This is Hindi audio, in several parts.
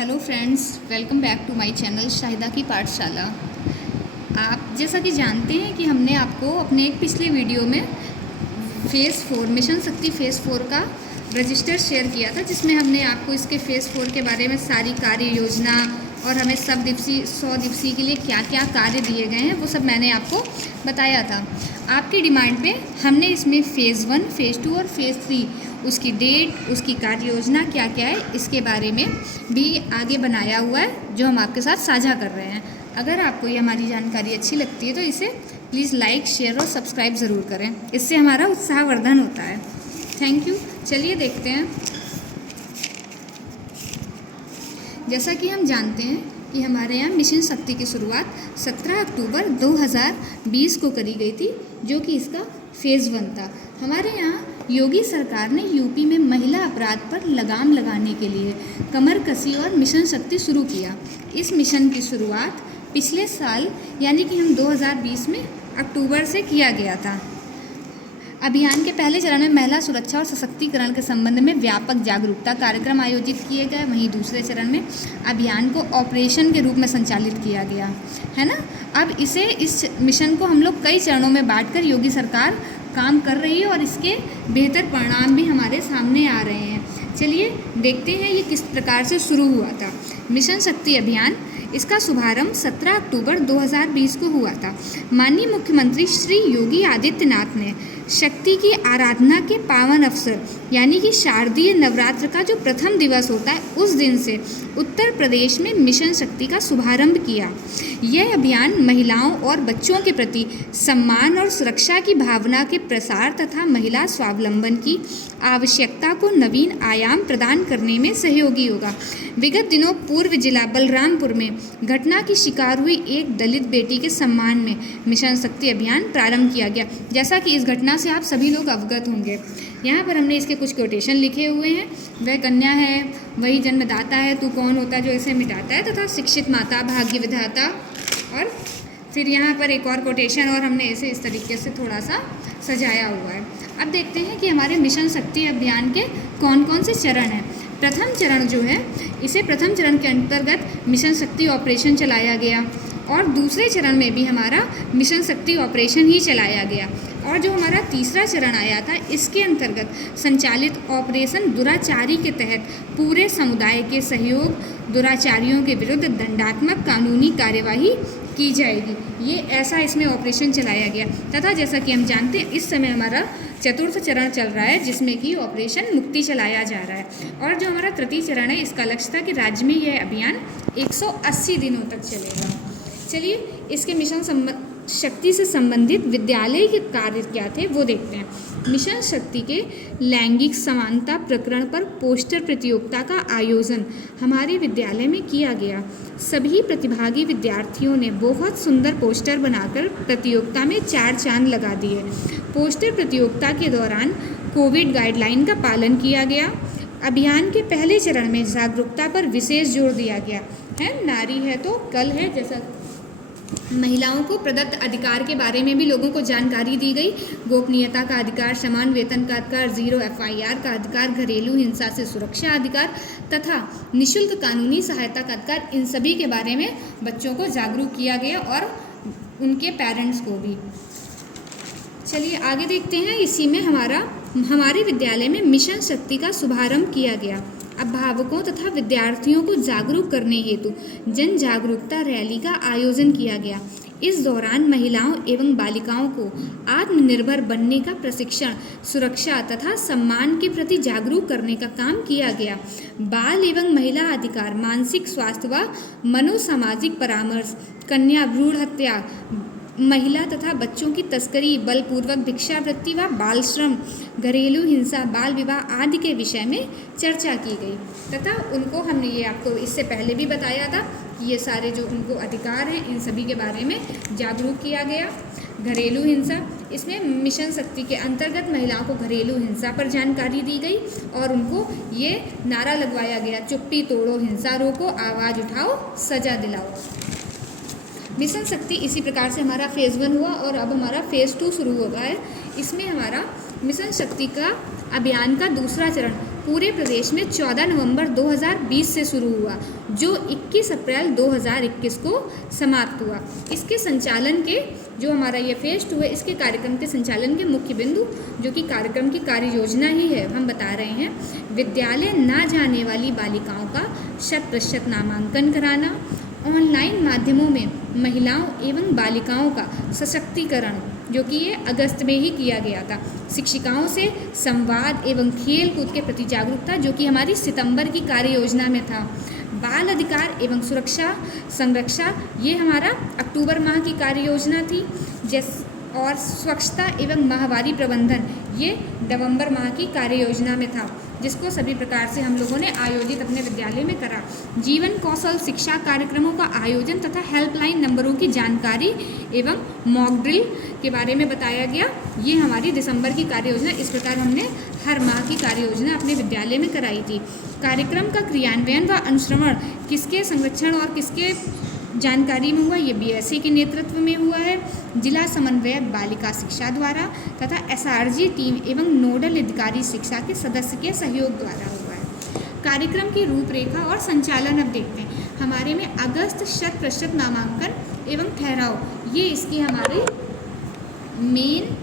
Hello friends, welcome back to my channel Shahida की पाठशाला। आप जैसा कि जानते हैं कि हमने आपको अपने एक पिछले वीडियो में फेज़ 4 मिशन शक्ति फेज़ 4 का रजिस्टर शेयर किया था, जिसमें हमने आपको इसके फेज़ 4 के बारे में सारी कार्य योजना और हमें 100 दिवसीय के लिए क्या क्या कार्य दिए गए हैं वो सब मैंने आपको बताया था। आपकी डिमांड पे हमने इसमें फ़ेज़ 1, फ़ेज़ 2 और फ़ेज़ 3 उसकी डेट, उसकी कार्य योजना क्या क्या है, इसके बारे में भी आगे बनाया हुआ है, जो हम आपके साथ साझा कर रहे हैं। अगर आपको ये हमारी जानकारी अच्छी लगती है तो इसे प्लीज़ लाइक, शेयर और सब्सक्राइब ज़रूर करें। इससे हमारा उत्साहवर्धन होता है। Thank you. चलिए देखते हैं। जैसा कि हम जानते हैं कि हमारे यहाँ मिशन शक्ति की शुरुआत 17 अक्टूबर 2020 को करी गई थी, जो कि इसका फ़ेज़ 1 था। हमारे यहाँ योगी सरकार ने यूपी में महिला अपराध पर लगाम लगाने के लिए कमर कसी और मिशन शक्ति शुरू किया। इस मिशन की शुरुआत पिछले साल यानी कि हम 2020 में अक्टूबर से किया गया था। अभियान के पहले चरण में महिला सुरक्षा और सशक्तिकरण के संबंध में व्यापक जागरूकता कार्यक्रम आयोजित किए गए। वहीं दूसरे चरण में अभियान को ऑपरेशन के रूप में संचालित किया गया है ना। अब इस मिशन को हम लोग कई चरणों में बांटकर योगी सरकार काम कर रही है और इसके बेहतर परिणाम भी हमारे सामने आ रहे हैं। चलिए देखते हैं ये किस प्रकार से शुरू हुआ था। मिशन शक्ति अभियान, इसका शुभारंभ 17 अक्टूबर 2020 को हुआ था। माननीय मुख्यमंत्री श्री योगी आदित्यनाथ ने शक्ति की आराधना के पावन अवसर यानी कि शारदीय नवरात्र का जो प्रथम दिवस होता है, उस दिन से उत्तर प्रदेश में मिशन शक्ति का शुभारंभ किया। यह अभियान महिलाओं और बच्चों के प्रति सम्मान और सुरक्षा की भावना के प्रसार तथा महिला स्वावलंबन की आवश्यकता को नवीन आयाम प्रदान करने में सहयोगी होगा। विगत दिनों पूर्व जिला बलरामपुर में घटना की शिकार हुई एक दलित बेटी के सम्मान में मिशन शक्ति अभियान प्रारंभ किया गया। जैसा कि इस घटना से आप सभी लोग अवगत होंगे। यहाँ पर हमने इसके कुछ कोटेशन लिखे हुए हैं। वह कन्या है, वही जन्मदाता है, तू कौन होता जो इसे मिटाता है, तथा शिक्षित माता भाग्य विधाता। और फिर यहाँ पर एक और कोटेशन, और हमने इसे इस तरीके से थोड़ा सा सजाया हुआ है। अब देखते हैं कि हमारे मिशन शक्ति अभियान के कौन कौन से चरण हैं। प्रथम चरण जो है, इसे प्रथम चरण के अंतर्गत मिशन शक्ति ऑपरेशन चलाया गया, और दूसरे चरण में भी हमारा मिशन शक्ति ऑपरेशन ही चलाया गया। और जो हमारा तीसरा चरण आया था, इसके अंतर्गत संचालित ऑपरेशन दुराचारी के तहत पूरे समुदाय के सहयोग दुराचारियों के विरुद्ध दंडात्मक कानूनी कार्यवाही की जाएगी। ये ऐसा इसमें ऑपरेशन चलाया गया। तथा जैसा कि हम जानते हैं, इस समय हमारा चतुर्थ चरण चल रहा है, जिसमें कि ऑपरेशन मुक्ति चलाया जा रहा है। और जो हमारा तृतीय चरण है, इसका लक्ष्य था कि राज्य में यह अभियान 180 दिनों तक चलेगा। चलिए इसके मिशन शक्ति से संबंधित विद्यालय के कार्य क्या थे वो देखते हैं। मिशन शक्ति के लैंगिक समानता प्रकरण पर पोस्टर प्रतियोगिता का आयोजन हमारे विद्यालय में किया गया। सभी प्रतिभागी विद्यार्थियों ने बहुत सुंदर पोस्टर बनाकर प्रतियोगिता में 4 चांद लगा दिए। पोस्टर प्रतियोगिता के दौरान कोविड गाइडलाइन का पालन किया गया। अभियान के पहले चरण में जागरूकता पर विशेष जोर दिया गया है। नारी है तो कल है, जैसा महिलाओं को प्रदत्त अधिकार के बारे में भी लोगों को जानकारी दी गई। गोपनीयता का अधिकार, समान वेतन का अधिकार, 0 FIR का अधिकार, घरेलू हिंसा से सुरक्षा अधिकार तथा निःशुल्क कानूनी सहायता का अधिकार, इन सभी के बारे में बच्चों को जागरूक किया गया और उनके पेरेंट्स को भी। चलिए आगे देखते हैं। इसी में हमारे विद्यालय में मिशन शक्ति का शुभारंभ किया गया। अभिभावकों तथा विद्यार्थियों को जागरूक करने हेतु जन जागरूकता रैली का आयोजन किया गया। इस दौरान महिलाओं एवं बालिकाओं को आत्मनिर्भर बनने का प्रशिक्षण, सुरक्षा तथा सम्मान के प्रति जागरूक करने का काम किया गया। बाल एवं महिला अधिकार, मानसिक स्वास्थ्य व मनोसामाजिक परामर्श, कन्या भ्रूण हत्या, महिला तथा बच्चों की तस्करी, बलपूर्वक भिक्षावृत्ति व बाल श्रम, घरेलू हिंसा, बाल विवाह आदि के विषय में चर्चा की गई। तथा उनको हमने ये आपको इससे पहले भी बताया था कि ये सारे जो उनको अधिकार हैं, इन सभी के बारे में जागरूक किया गया। घरेलू हिंसा, इसमें मिशन शक्ति के अंतर्गत महिलाओं को घरेलू हिंसा पर जानकारी दी गई और उनको ये नारा लगवाया गया, चुप्पी तोड़ो, हिंसा रोको, आवाज़ उठाओ, सजा दिलाओ। मिशन शक्ति इसी प्रकार से हमारा फ़ेज़ 1 हुआ और अब हमारा फ़ेज़ 2 शुरू हो गया है। इसमें हमारा मिशन शक्ति का अभियान का दूसरा चरण पूरे प्रदेश में 14 नवंबर 2020 से शुरू हुआ, जो 21 अप्रैल 2021 को समाप्त हुआ। इसके संचालन के जो हमारा ये फेज 2 है, इसके कार्यक्रम के संचालन के मुख्य बिंदु जो कि कार्यक्रम की कार्य योजना ही है, हम बता रहे हैं। विद्यालय ना जाने वाली बालिकाओं का 100% नामांकन कराना, ऑनलाइन माध्यमों में महिलाओं एवं बालिकाओं का सशक्तिकरण, जो कि ये अगस्त में ही किया गया था। शिक्षिकाओं से संवाद एवं खेल कूद के प्रति जागरूकता, जो कि हमारी सितंबर की कार्य योजना में था। बाल अधिकार एवं सुरक्षा संरक्षा, ये हमारा अक्टूबर माह की कार्य योजना थी। और स्वच्छता एवं माहवारी प्रबंधन, ये नवंबर माह की कार्य योजना में था, जिसको सभी प्रकार से हम लोगों ने आयोजित अपने विद्यालय में करा। जीवन कौशल शिक्षा कार्यक्रमों का आयोजन तथा हेल्पलाइन नंबरों की जानकारी एवं मॉक ड्रिल के बारे में बताया गया। ये हमारी दिसंबर की कार्य योजना, इस प्रकार हमने हर माह की कार्य योजना अपने विद्यालय में कराई थी। कार्यक्रम का क्रियान्वयन व अनुश्रवण किसके संरक्षण और किसके जानकारी में हुआ, ये बीएसए के नेतृत्व में हुआ है। जिला समन्वयक बालिका शिक्षा द्वारा तथा एसआरजी टीम एवं नोडल अधिकारी शिक्षा के सदस्य के सहयोग द्वारा हुआ है। कार्यक्रम की रूपरेखा और संचालन अब देखते हैं। हमारे में अगस्त 100% नामांकन एवं ठहराव, ये इसकी हमारी मेन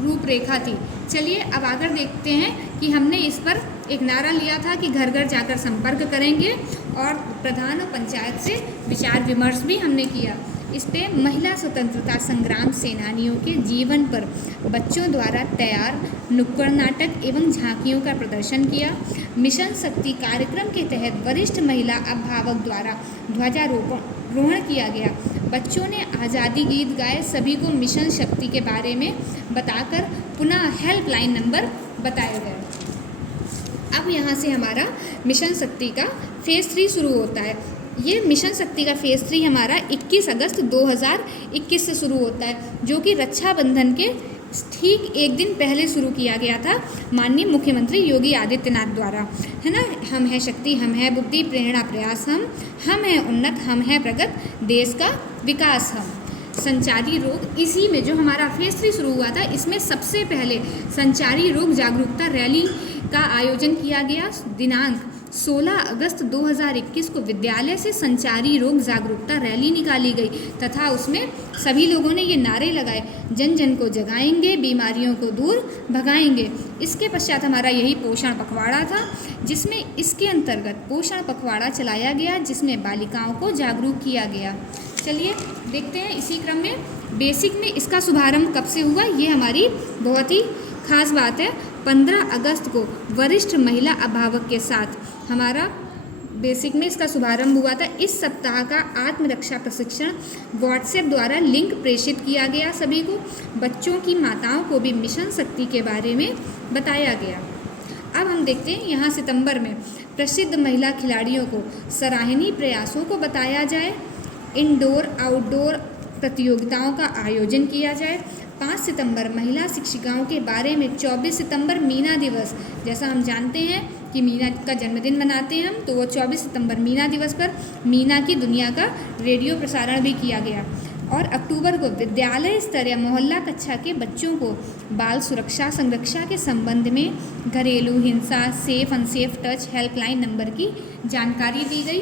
रूपरेखा थी। चलिए अब आगे देखते हैं कि हमने इस पर एक नारा लिया था कि घर घर जाकर संपर्क करेंगे, और प्रधान और पंचायत से विचार विमर्श भी हमने किया। इस पे महिला स्वतंत्रता संग्राम सेनानियों के जीवन पर बच्चों द्वारा तैयार नुक्कड़ नाटक एवं झांकियों का प्रदर्शन किया। मिशन शक्ति कार्यक्रम के तहत वरिष्ठ महिला अभिभावक द्वारा ध्वजारोहण किया गया। बच्चों ने आज़ादी गीत गाए, सभी को मिशन शक्ति के बारे में बताकर पुनः हेल्पलाइन नंबर बताया गया। अब यहाँ से हमारा मिशन शक्ति का फेज़ 3 शुरू होता है। ये मिशन शक्ति का फेज़ 3 हमारा 21 अगस्त 2021 से शुरू होता है, जो कि रक्षाबंधन के ठीक एक दिन पहले शुरू किया गया था माननीय मुख्यमंत्री योगी आदित्यनाथ द्वारा, है ना। हम है शक्ति, हम है बुद्धि, प्रेरणा प्रयास हम है उन्नत, हम है प्रगत, देश का विकास हम। संचारी रोग, इसी में जो हमारा फेज़ 3 शुरू हुआ था, इसमें सबसे पहले संचारी रोग जागरूकता रैली का आयोजन किया गया। दिनांक 16 अगस्त 2021 को विद्यालय से संचारी रोग जागरूकता रैली निकाली गई तथा उसमें सभी लोगों ने ये नारे लगाए, जन जन को जगाएंगे, बीमारियों को दूर भगाएंगे। इसके पश्चात हमारा यही पोषण पखवाड़ा था, जिसमें इसके अंतर्गत पोषण पखवाड़ा चलाया गया, जिसमें बालिकाओं को जागरूक किया गया। चलिए देखते हैं इसी क्रम में बेसिक में इसका शुभारंभ कब से हुआ, ये हमारी बहुत ही खास बात है। 15 अगस्त को वरिष्ठ महिला अभिभावक के साथ हमारा बेसिक में इसका शुभारंभ हुआ था। इस सप्ताह का आत्मरक्षा प्रशिक्षण व्हाट्सएप द्वारा लिंक प्रेषित किया गया सभी को। बच्चों की माताओं को भी मिशन शक्ति के बारे में बताया गया। अब हम देखते हैं यहाँ सितंबर में प्रसिद्ध महिला खिलाड़ियों को सराहनीय प्रयासों को बताया जाए। इंडोर आउटडोर प्रतियोगिताओं का आयोजन किया जाए। 5 सितंबर महिला शिक्षिकाओं के बारे में। 24 सितंबर मीना दिवस, जैसा हम जानते हैं कि मीना का जन्मदिन मनाते हैं हम, तो वो 24 सितंबर मीना दिवस पर मीना की दुनिया का रेडियो प्रसारण भी किया गया। और अक्टूबर को विद्यालय स्तर या मोहल्ला कक्षा के बच्चों को बाल सुरक्षा संरक्षा के संबंध में घरेलू हिंसा, safe unsafe touch helpline number की जानकारी दी गई।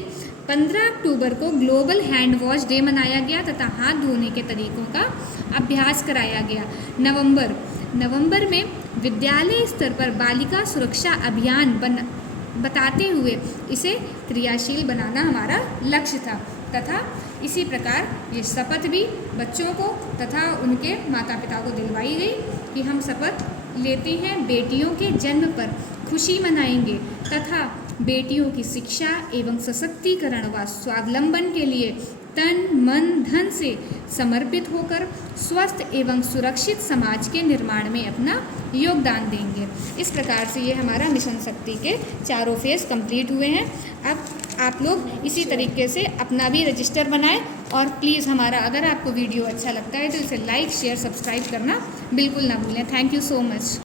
15 अक्टूबर को ग्लोबल हैंड वॉश डे मनाया गया तथा हाथ धोने के तरीकों का अभ्यास कराया गया। नवंबर में विद्यालय स्तर पर बालिका सुरक्षा अभियान बताते हुए इसे क्रियाशील बनाना हमारा लक्ष्य था तथा इसी प्रकार ये शपथ भी बच्चों को तथा उनके माता पिता को दिलवाई गई कि हम शपथ लेते हैं बेटियों के जन्म पर खुशी मनाएंगे तथा बेटियों की शिक्षा एवं सशक्तिकरण व स्वावलंबन के लिए तन मन धन से समर्पित होकर स्वस्थ एवं सुरक्षित समाज के निर्माण में अपना योगदान देंगे। इस प्रकार से ये हमारा मिशन शक्ति के चारों फेज़ कंप्लीट हुए हैं। अब आप लोग इसी तरीके से अपना भी रजिस्टर बनाएं और प्लीज़ हमारा अगर आपको वीडियो अच्छा लगता है तो इसे लाइक शेयर सब्सक्राइब करना बिल्कुल ना भूलें। Thank you so much.